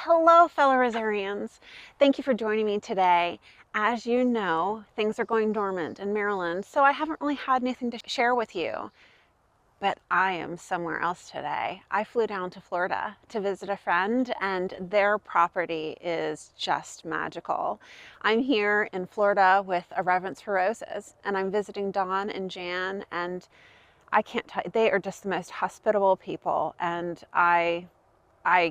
Hello, fellow Rosarians. Thank you for joining me today. As you know, things are going dormant in Maryland, so I haven't really had anything to share with you. But I am somewhere else today. I flew down to Florida to visit a friend, and their property is just magical. I'm here in Florida with a Reverence for Roses, and I'm visiting Dawn and Jan, and I can't tell you, they are just the most hospitable people, and I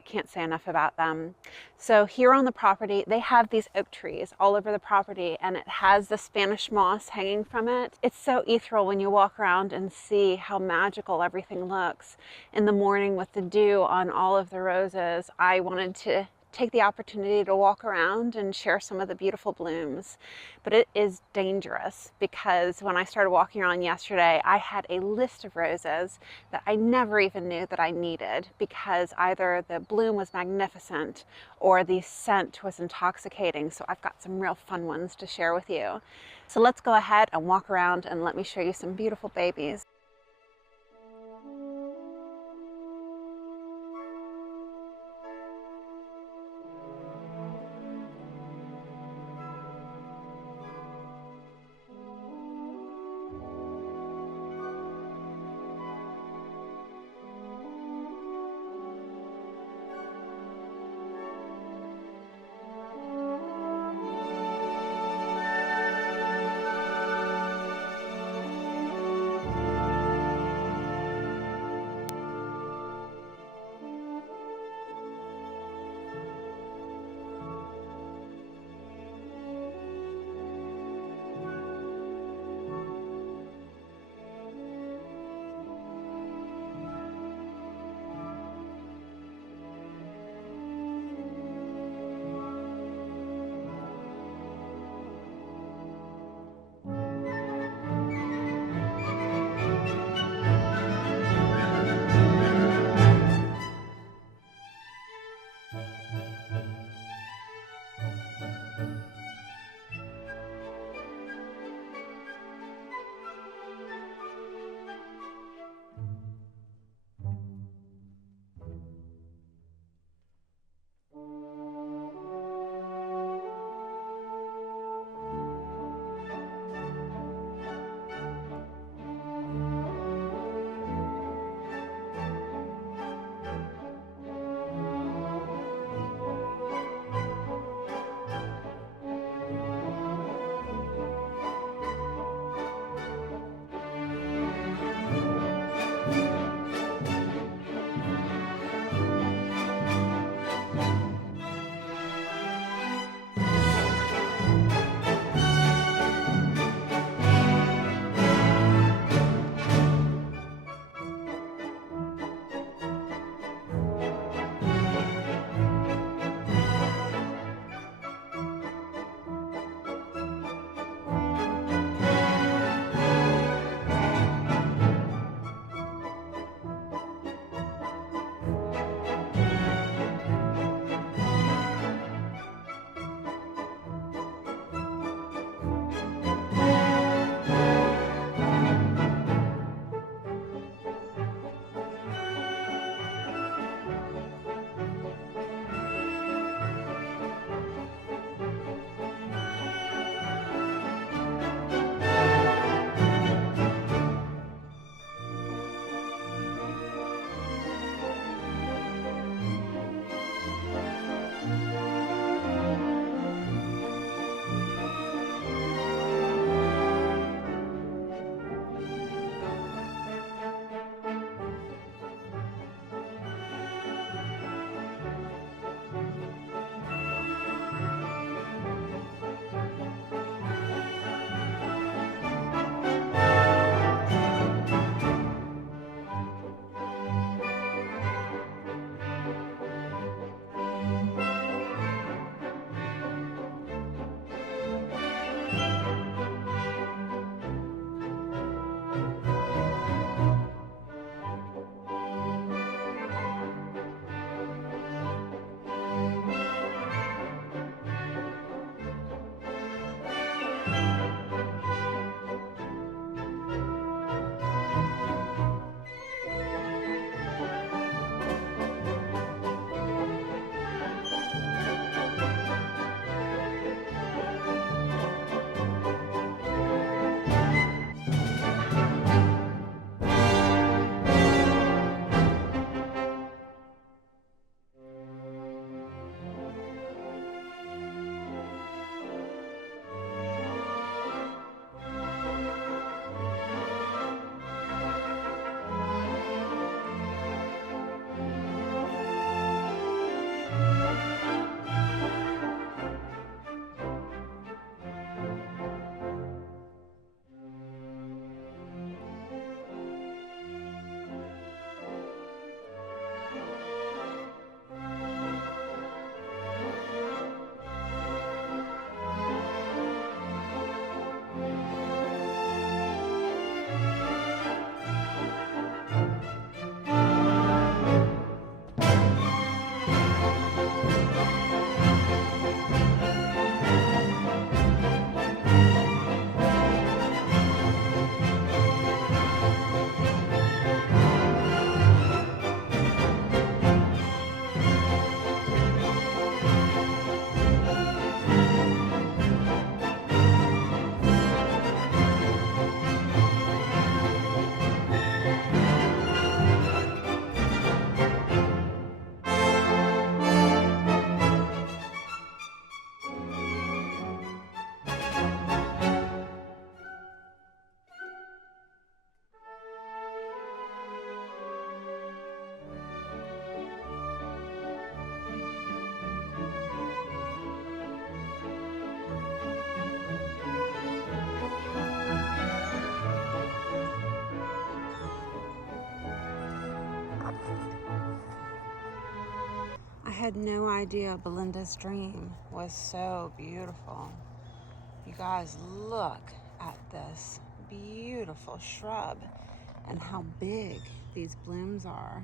can't say enough about them. So here on the property, they have these oak trees all over the property, and it has the Spanish moss hanging from it. It's so ethereal when you walk around and see how magical everything looks. In the morning with the dew on all of the roses, I wanted to take the opportunity to walk around and share some of the beautiful blooms. But it is dangerous because when I started walking around yesterday, I had a list of roses that I never even knew that I needed because either the bloom was magnificent or the scent was intoxicating. So I've got some real fun ones to share with you. So let's go ahead and walk around and let me show you some beautiful babies. had no idea Belinda's dream was so beautiful. You guys, look at this beautiful shrub and how big these blooms are.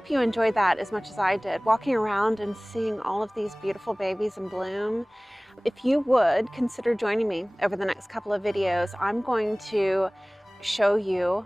hope you enjoyed that as much as I did, walking around and seeing all of these beautiful babies in bloom. If you would consider joining me over the next couple of videos, I'm going to show you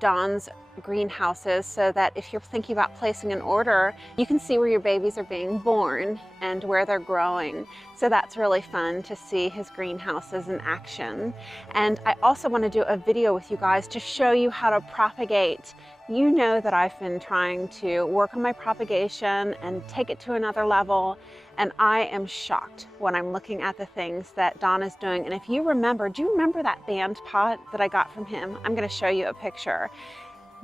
Don's greenhouses so that if you're thinking about placing an order, you can see where your babies are being born and where they're growing. So that's really fun to see his greenhouses in action. And I also want to do a video with you guys to show you how to propagate. You know that I've been trying to work on my propagation and take it to another level, and I am shocked when I'm looking at the things that Don is doing. And if you remember, do you remember that band pot that I got from him? I'm going to show you a picture.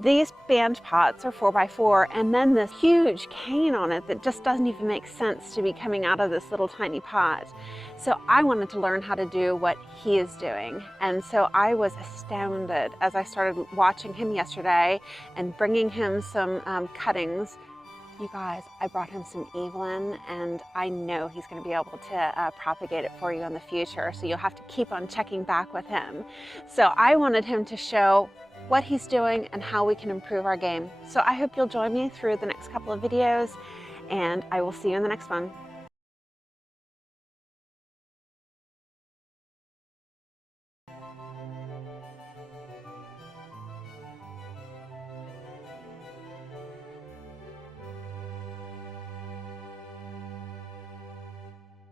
These band pots are 4x4, and then this huge cane on it that just doesn't even make sense to be coming out of this little tiny pot. So I wanted to learn how to do what he is doing. And so I was astounded as I started watching him yesterday and bringing him some cuttings. You guys, I brought him some Evelyn, and I know he's going to be able to propagate it for you in the future, so you'll have to keep on checking back with him. So I wanted him to show what he's doing and how we can improve our game. So I hope you'll join me through the next couple of videos, and I will see you in the next one.